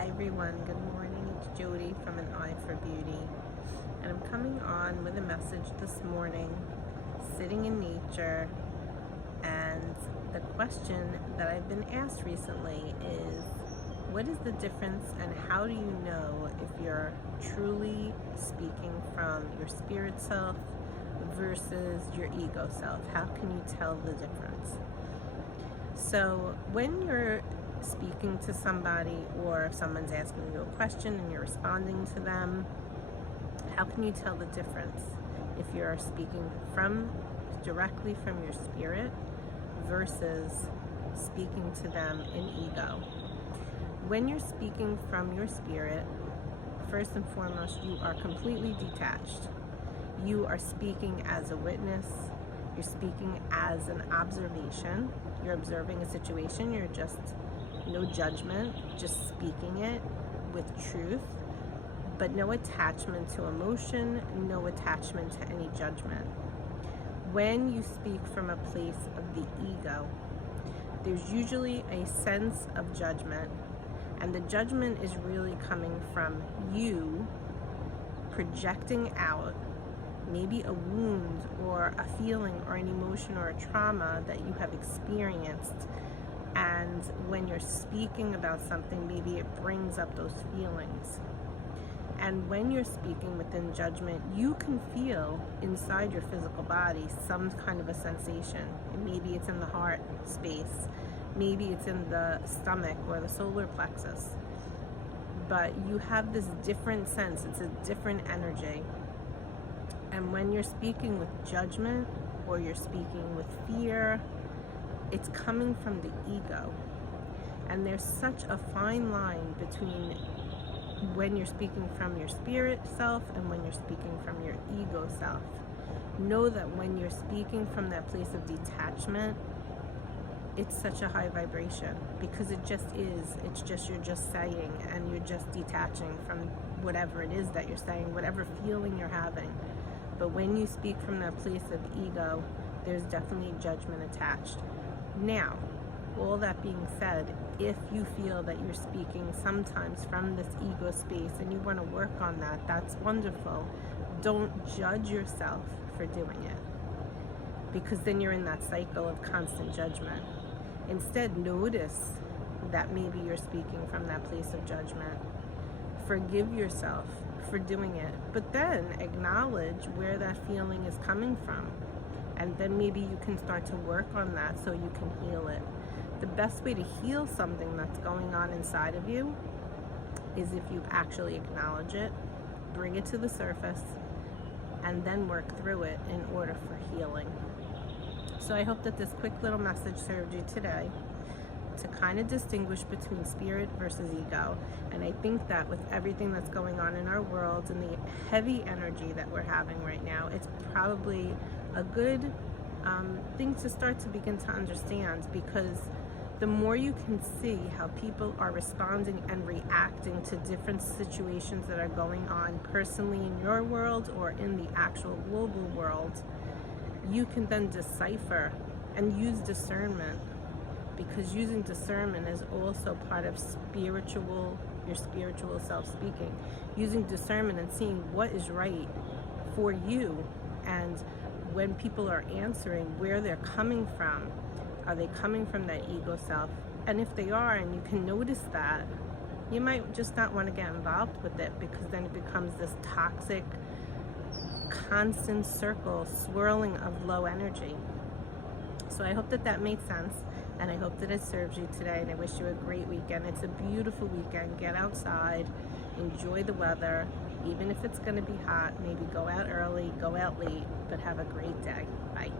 Hi everyone, good morning. It's Jody from An Eye for Beauty, and I'm coming on with a message this morning, sitting in nature, and the question that I've been asked recently is, what is the difference and how do you know if you're truly speaking from your spirit self versus your ego self? How can you tell the difference? So when you're speaking to somebody, or if someone's asking you a question and you're responding to them, how can you tell the difference if you're speaking directly from your spirit versus speaking to them in ego? When you're speaking from your spirit, first and foremost, you are completely detached. You are speaking as a witness. You're speaking as an observation. You're observing a situation. You're just no judgment, just speaking it with truth, but no attachment to emotion, no attachment to any judgment. When you speak from a place of the ego, there's usually a sense of judgment, and the judgment is really coming from you projecting out maybe a wound or a feeling or an emotion or a trauma that you have experienced. And when you're speaking about something, maybe it brings up those feelings. And when you're speaking within judgment, you can feel inside your physical body some kind of a sensation. And maybe it's in the heart space, maybe it's in the stomach or the solar plexus. But you have this different sense, it's a different energy. And when you're speaking with judgment or you're speaking with fear, it's coming from the ego. And there's such a fine line between when you're speaking from your spirit self and when you're speaking from your ego self. Know that when you're speaking from that place of detachment, it's such a high vibration, because it just is. It's just, you're just saying, and you're just detaching from whatever it is that you're saying, whatever feeling you're having. But when you speak from that place of ego, there's definitely judgment attached. Now, all that being said, if you feel that you're speaking sometimes from this ego space and you want to work on that, that's wonderful. Don't judge yourself for doing it, because then you're in that cycle of constant judgment. Instead, notice that maybe you're speaking from that place of judgment. Forgive yourself for doing it, but then acknowledge where that feeling is coming from. And then maybe you can start to work on that so you can heal it. The best way to heal something that's going on inside of you is if you actually acknowledge it, bring it to the surface, and then work through it in order for healing. So I hope that this quick little message served you today to kind of distinguish between spirit versus ego. And I think that with everything that's going on in our world and the heavy energy that we're having right now, it's probably a good thing to start to begin to understand, because the more you can see how people are responding and reacting to different situations that are going on personally in your world or in the actual global world, you can then decipher and use discernment, because using discernment is also part of your spiritual self speaking. Using discernment and seeing what is right for you, and when people are answering, where they're coming from. Are they coming from that ego self? And if they are, and you can notice that, you might just not want to get involved with it, because then it becomes this toxic, constant circle, swirling of low energy. So I hope that that made sense, and I hope that it serves you today, and I wish you a great weekend. It's a beautiful weekend. Get outside, enjoy the weather. Even if it's going to be hot, maybe go out early, go out late, but have a great day. Bye.